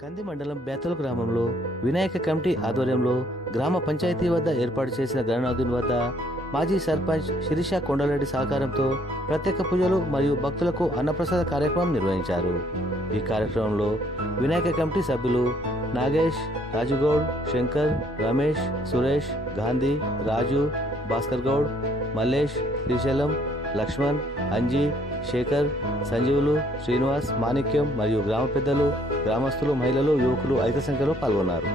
కంది మండలం బేతల్ గ్రామంలో వినాయక కమిటీ ఆధ్వర్యంలో గ్రామ పంచాయతీ వద్ద ఏర్పాటు చేసిన గణనాథుని వద్ద మాజీ సర్పంచ్ శిరీష కొండలరెడ్డి సహకారంతో ప్రత్యేక పూజలు మరియు భక్తులకు అన్నప్రసాద కార్యక్రమం నిర్వహించారు. ఈ కార్యక్రమంలో వినాయక కమిటీ సభ్యులు నాగేష్, రాజుగౌడ్, శంకర్, రమేష్, సురేష్, గాంధీ, రాజు, భాస్కర్ గౌడ్, మల్లేష్, శ్రీశైలం, లక్ష్మణ్, అంజీ, శేఖర్, సంజీవులు, శ్రీనివాస్, మాణిక్యం మరియు గ్రామ పెద్దలు, గ్రామస్తులు, మహిళలు, యువకులు అధిక సంఖ్యలో పాల్గొన్నారు.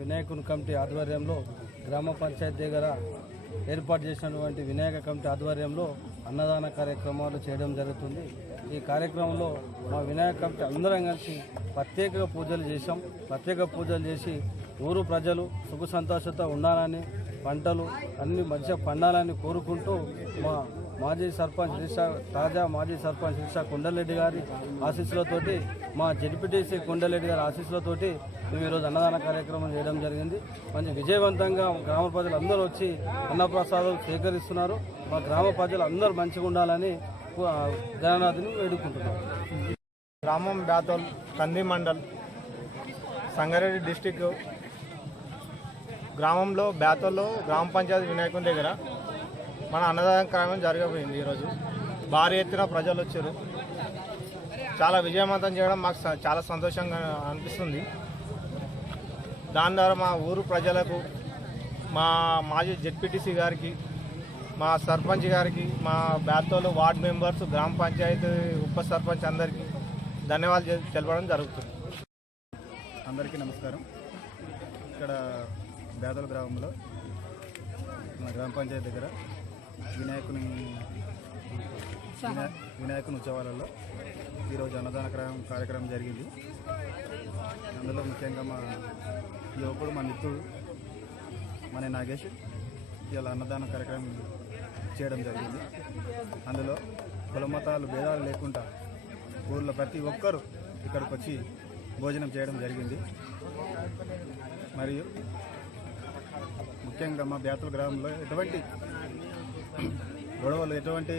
వినాయకుని కమిటీ ఆధ్వర్యంలో గ్రామ పంచాయతీ దగ్గర ఏర్పాటు చేసినటువంటి వినాయక కమిటీ ఆధ్వర్యంలో అన్నదాన కార్యక్రమాలు చేయడం జరుగుతుంది. ఈ కార్యక్రమంలో మా వినాయక కమిటీ అందరం కలిసి ప్రత్యేక పూజలు చేశాం. ప్రత్యేక పూజలు చేసి ఊరు ప్రజలు సుఖ సంతోషంతో ఉండాలని, పంటలు అన్ని మంచిగా పండాలని కోరుకుంటూ మా మాజీ సర్పంచ్ శిరీష కొండలరెడ్డి గారి ఆశీస్సులతోటి, మా జెడ్పీటీసీ కొండలరెడ్డి గారి ఆశీస్సులతోటి మేము ఈరోజు అన్నదాన కార్యక్రమం చేయడం జరిగింది. మంచి విజయవంతంగా గ్రామ ప్రజలు అందరూ వచ్చి అన్నప్రసాదాలు సేకరిస్తున్నారు. మా గ్రామ ప్రజలు అందరూ మంచిగా ఉండాలని గణనాథుని వేడుకుంటున్నాం. గ్రామం బేతల్, కంది మండల్, సంగారెడ్డి డిస్టిక్ గ్రామంలో బేతల్లో గ్రామ పంచాయతీ వినాయకుని దగ్గర మన అన్నదాన కార్యక్రమం జరగబోయింది. ఈరోజు భారీ ఎత్తున ప్రజలు వచ్చారు. చాలా విజయవంతం చేయడం మాకు చాలా సంతోషంగా అనిపిస్తుంది. దాని ద్వారా మా ఊరు ప్రజలకు, మా మాజీ జెడ్పీటీసీ గారికి, మా సర్పంచ్ గారికి, మా బేతోలు వార్డు మెంబర్స్, గ్రామ పంచాయతీ ఉప సర్పంచ్ అందరికీ ధన్యవాదాలు తెలపడం జరుగుతుంది. అందరికీ నమస్కారం. ఇక్కడ బేతల గ్రామంలో మన గ్రామ పంచాయతీ దగ్గర వినాయకుని ఉత్సవాలలో ఈరోజు అన్నదాన కార్యక్రమం జరిగింది. అందులో ముఖ్యంగా మా యువకుడు, మా మిత్రుడు మన నాగేష్ ఇలా అన్నదాన కార్యక్రమం చేయడం జరిగింది. అందులో కులమతాలు భేదాలు లేకుండా ఊళ్ళో ప్రతి ఒక్కరూ ఇక్కడికి వచ్చి భోజనం చేయడం జరిగింది. మరియు ముఖ్యంగా మా బేతల గ్రామంలో ఎటువంటి గొడవలు, ఎటువంటి